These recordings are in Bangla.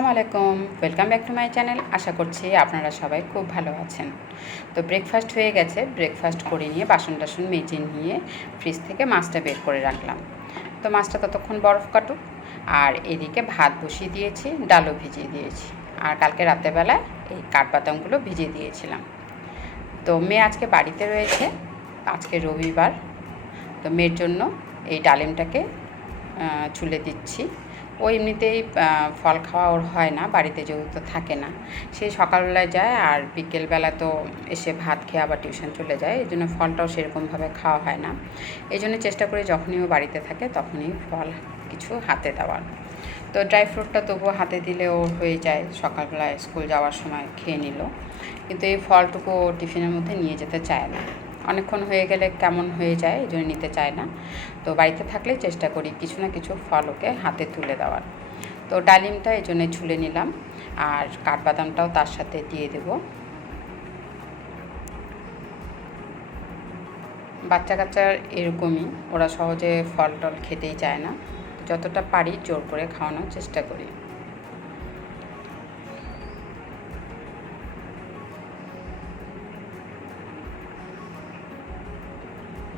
আসসালামু আলাইকুম। Welcome back to my channel আশা করছি আপনারা সবাই খুব ভালো আছেন। তো ব্রেকফাস্ট হয়ে গেছে। ব্রেকফাস্ট করে নিয়ে বাসন টাসন মেজে নিয়ে ফ্রিজ থেকে মাছটা বের করে রাখলাম। তো মাছটা ততক্ষণ বরফ কাটুক। আর এদিকে ভাত বসিয়ে দিয়েছি, ডালও ভিজিয়ে দিয়েছি। আর কালকে রাতেরবেলায় এই কাঠবাদামগুলো ভিজিয়ে দিয়েছিলাম। তো মেয়ে আজকে বাড়িতে রয়েছে। আজকে রবিবার। তো মেয়ের জন্য এই ডালিমটাকে ছুলে দিচ্ছি। ও এমনিতেই ফল খাওয়া ওর হয় না, বাড়িতে যেহেতু থাকে না। সে সকালবেলায় যায় আর বিকেলবেলা তো এসে ভাত খেয়ে আবার টিউশন চলে যায়, এই জন্য ফলটাও সেরকমভাবে খাওয়া হয় না। এই জন্য চেষ্টা করি যখনই ও বাড়িতে থাকে তখনই ফল কিছু হাতে দেওয়ার। তো ড্রাই ফ্রুটটা তবুও হাতে দিলে ওর হয়ে যায়, সকালবেলায় স্কুল যাওয়ার সময় খেয়ে নিল। কিন্তু এই ফলটুকু ও টিফিনের মধ্যে নিয়ে যেতে চায় না। অনেকক্ষণ হয়ে গেলে কেমন হয়ে যায় এই জন্য নিতে চায় না। তো বাড়িতে থাকলে চেষ্টা করি কিছু না কিছু ফল ওকে হাতে তুলে দেওয়ার। তো ডালিমটা এই জন্যে ছুলে নিলাম আর কাঠবাদামটাও তার সাথে দিয়ে দেব। বাচ্চা কাচ্চার এরকমই, ওরা সহজে ফল টল খেতেই চায় না। যতটা পারি জোর করে খাওয়ানোর চেষ্টা করি।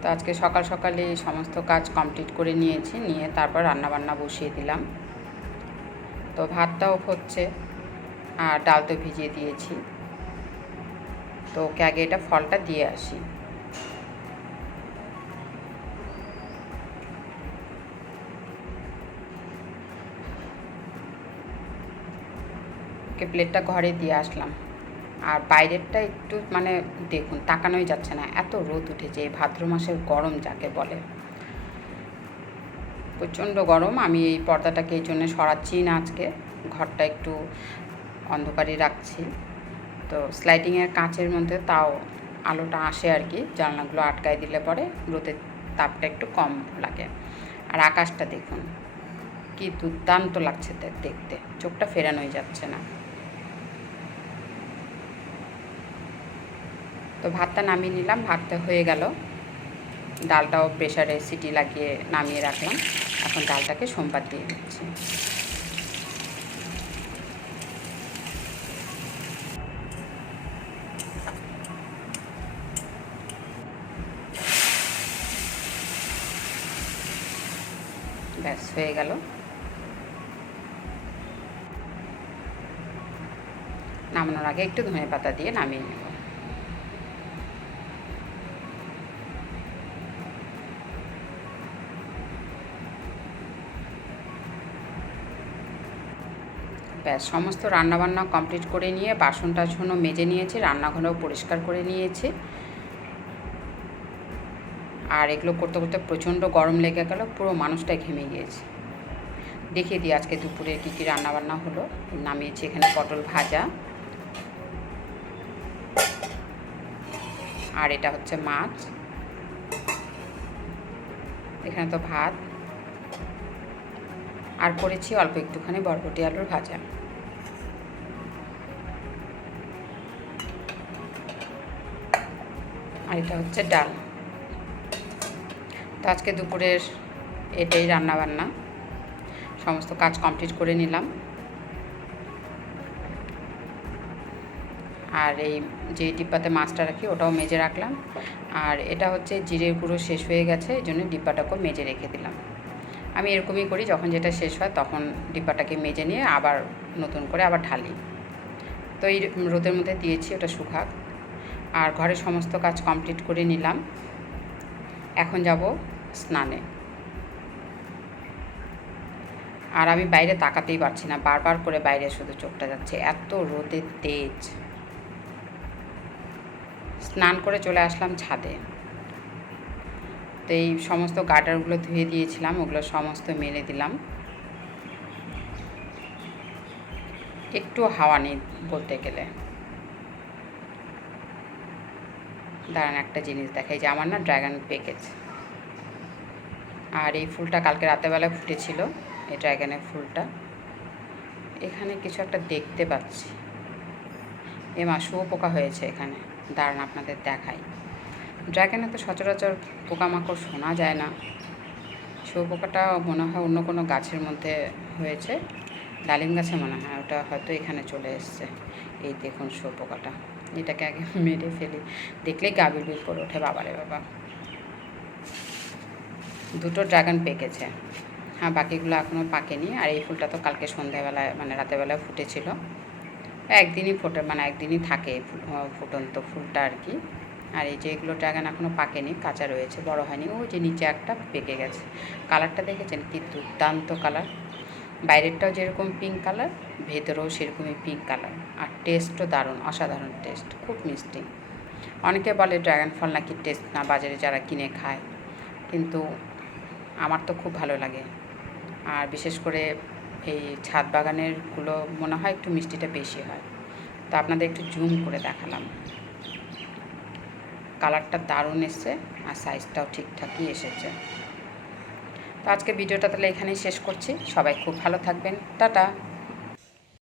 তো আজকে সকাল সকালে সমস্ত কাজ কমপ্লিট করে নিয়েছি, নিয়ে তারপর রান্নাবান্না বসিয়ে দিলাম। তো ভাতটাও হচ্ছে, আর ডাল তো ভিজিয়ে দিয়েছি। তো ওকে আগে এটা ফলটা দিয়ে আসি। ওকে প্লেটটা ঘরে দিয়ে আসলাম। আর বাইরেরটা একটু মানে দেখুন, তাকানোই যাচ্ছে না। এত রোদ উঠেছে, এই ভাদ্র মাসের গরম যাকে বলে। প্রচণ্ড গরম, আমি এই পর্দাটাকে এই জন্য সরাচ্ছি না আজকে। ঘরটা একটু অন্ধকারই রাখছি। তো স্লাইডিংয়ের কাঁচের মধ্যে তাও আলোটা আসে আর কি, জানলাগুলো আটকায় দিলে পরে রোদের তাপটা একটু কম লাগে। আর আকাশটা দেখুন, কি দুর্দান্ত লাগছে দেখতে। চোখটা ফেরানোই যাচ্ছে না। তো ভাতটা নামিয়ে নিলাম, ভাতটা হয়ে গেল। ডালটাও প্রেশারে সিটি লাগিয়ে নামিয়ে রাখলাম। এখন ডালটাকে সোমবার দিয়ে দিচ্ছি। ব্যাস, হয়ে গেল। নামানোর আগে একটু ধনে পাতা দিয়ে নামিয়ে নেব। ব্যাস, সমস্ত রান্নাবান্না কমপ্লিট করে নিয়ে, বাসন টাসনও মেজে নিয়েছি, রান্নাঘরও পরিষ্কার করে নিয়েছি। আর এগুলো করতে করতে প্রচণ্ড গরম লেগে গেল, পুরো মানুষটাই ঘেমে গিয়েছে। দেখিয়ে দিই আজকে দুপুরে কী কী রান্নাবান্না হলো। নামিয়েছি এখানে পটল ভাজা। আর এটা হচ্ছে মাছ। এখানে তো ভাত। আর করেছি অল্প একটুখানি বরবটি আলুর ভাজা। আর এটা হচ্ছে ডাল। তো আজকে দুপুরের এটাই রান্না বান্না সমস্ত কাজ কমপ্লিট করে নিলাম। আর এই যে ডিব্বাতে মাছটা রাখি, ওটাও মেজে রাখলাম। আর এটা হচ্ছে জিরের গুঁড়ো শেষ হয়ে গেছে, এই জন্য ডিব্বাটাকেও মেজে রেখে দিলাম। আমি এরকমই করি, যখন যেটা শেষ হয় তখন ডিব্বাটাকে মেজে নিয়ে আবার নতুন করে আবার ঢালি। তো এই রোদের মধ্যে দিয়েছি ওটা শুকাক আর ঘরের সমস্ত কাজ কমপ্লিট করে নিলাম। এখন যাব স্নানে। আর আমি বাইরে তাকাতেই পারছি না, বারবার করে বাইরে শুধু চোখটা যাচ্ছে, এত রোদের তেজ। স্নান করে চলে আসলাম ছাদে। তো এই সমস্ত গার্ডারগুলো ধুয়ে দিয়েছিলাম, ওগুলো সমস্ত মেলে দিলাম। একটু হাওয়া নেই বলতে গেলে। দাঁড়ান একটা জিনিস দেখাই, যে আমার না ড্রাগন পেকেছে আর এই ফুলটা কালকে রাতেরবেলায় ফুটেছিল, এই ড্রাগনের ফুলটা। এখানে কিছু একটা দেখতে পাচ্ছি। এ মা, শুয়োপোকা হয়েছে এখানে। দাঁড়ান আপনাদের দেখাই। ড্রাগনে তো সচরাচর পোকামাকড় শোনা যায় না। শুয়োপোকাটা মনে হয় অন্য কোনো গাছের মধ্যে হয়েছে। ডালিম গাছে মনে হয়, ওটা হয়তো এখানে চলে এসছে। এই দেখুন শুয়োপোকাটা। এটাকে আগে মেরে ফেলি। দেখলেই গা করে ওঠে, বাবারে বাবা। দুটো ড্রাগন পেকেছে। হ্যাঁ বাকিগুলো এখনও পাকেনি। আর এই ফুলটা তো কালকে সন্ধ্যাবেলায় মানে রাতেরবেলায় ফুটেছিল। একদিনই ফোটে মানে একদিনই থাকে ফুটন্ত ফুলটা আর কি। আর এই যে এগুলো ড্রাগন এখনও পাকেনি, কাঁচা রয়েছে, বড় হয়নি। ওই যে নিচে একটা পেকে গেছে। কালারটা দেখেছেন? কি দুর্দান্ত কালার। বাইরেরটাও যেরকম পিঙ্ক কালার ভেতরেও সেরকমই পিঙ্ক কালার আর টেস্টও দারুণ, অসাধারণ টেস্ট খুব মিষ্টি। অনেকে বলে ড্রাগন ফল নাকি টেস্ট না, বাজারে যারা কিনে খায়। কিন্তু আমার তো খুব ভালো লাগে। আর বিশেষ করে এই ছাদ বাগানেরগুলো মনে হয় একটু মিষ্টিটা বেশি হয়। তো আপনাদের একটু জুম করে দেখালাম। কালারটা দারুণ এসছে আর সাইজটাও ঠিকঠাকই এসেছে। তো আজকে ভিডিওটা তাহলে এখানেই শেষ করছি। সবাই খুব ভালো থাকবেন। টাটা!